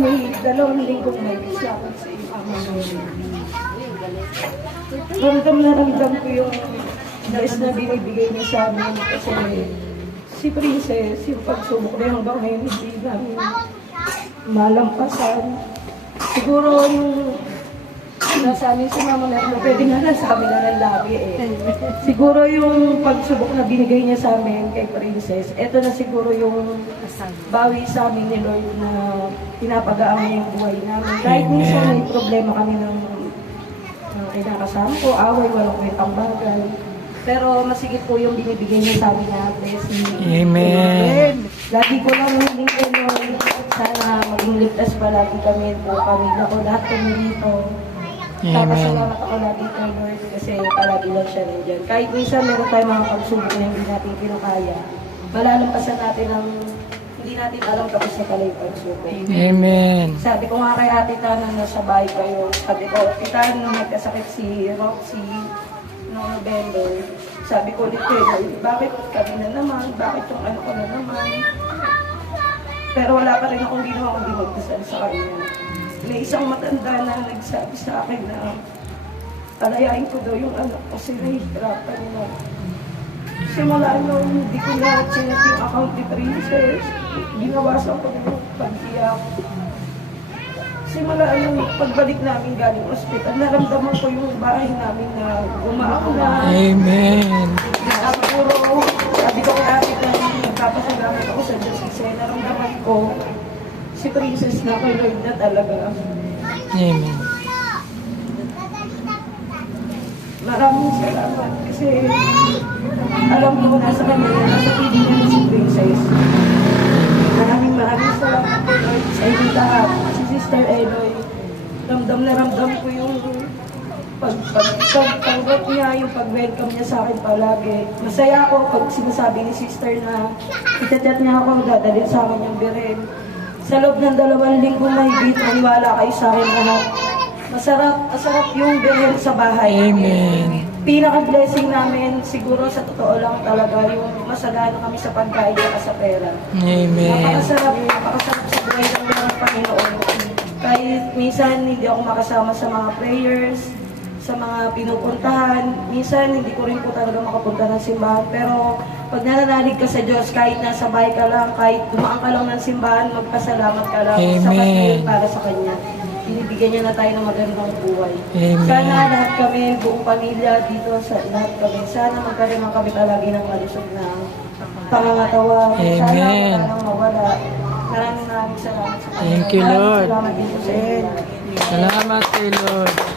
may 2 linggong may siya ako sa ama namin. Ramdam na ramdam ko yung bless na binibigay niya sa amin kasi si Princess, yung pagsubok na hanggang ngayon hindi namin malampasan. Siguro yung nasa amin si Mama Merlo, pwede nga nasabi na lang lagi Siguro yung pagsubok na binigay niya sa amin kay Princess, eto na siguro yung bawi sa amin ni Lord na pinapagaan yung buhay namin. Kahit minsan may problema kami ng kinakasama ko, away, walang kwentang bagay. Pero masigit po yung binibigay niya sa amin na blessing. Amen. Lagi ko lang hiling kay Lord, sana maging ligtas palagi kami po, pamilya ko, lahat kami dito. Papasalamat ako lagi kay Lord kasi palagi lang siya nandyan. Kahit minsan meron tayong mga pagsubok na hindi natin kinukaya, malalampasan natin ang hindi natin alam tapos na pala yung pagsubok. Amen. Sabi ko nga kay Ate Tana na sa bahay kayo, sabi ko, Tita, nung nagkasakit si Roxy noong November, sabi ko ulit kayo, bakit kami na naman, bakit yung ano ko na naman. Pero wala pa rin akong ginawa kundi magdasal sa kanya. May isang matanda na nagsabi sa akin na palayain ko daw yung anak ko si nahihirapan niya. Simula noon, hindi ko na chinek yung account ni Princess. Ginawasan ko yung pag-iyak. Simula nung pagbalik namin galing ospital, naramdaman ko yung bahay namin na gumaako na. Amen. Puro, sabi ko kay Ate na nagpapasalamat ako sa Diyos kasi naramdaman ko si Princess na kay Lord na talaga. Amen. Maraming salamat kasi alam ko nasa kanya, nasa piling niya si Princess. Maraming salamat po Lord sa inyo lahat. Si Sister Eloy, ramdam na ramdam ko yung pag-tanggap niya, yung pag-welcome niya sa akin palagi. Masaya ako pag sinasabi ni Sister na itatiyat niya ako, dadalhin sa akin yung birin. Sa loob ng 2 linggo mahigit, maniwala kayo sa akin lahat. Masarap yung birin sa bahay. Amen. Pinaka-blessing namin, siguro sa totoo lang talaga, yung masagana kami sa pagkain at sa pera. Amen. Napakasarap sa buhay ng mga Panginoon. Kahit minsan hindi ako makasama sa mga prayers, sa mga pinupuntahan. Minsan hindi ko rin po talaga makapunta ng simbahan. Pero pag nananalig ka sa Diyos, kahit nasa bahay ka lang, kahit dumaan ka lang ng simbahan, magpasalamat ka lang. Amen. Sapat na yun para sa Kanya. Binibigyan niya na tayo ng magandang buhay. Amen. Sana lahat kami, buong pamilya dito, sa lahat kami, sana magkaroon kami palagi ng malusog na pangangatawa. Amen. Sana wala nang mawala. Maraming salamat sa Kanya. Thank you, Lord. Salamat din po sa inyo. Salamat kay Lord.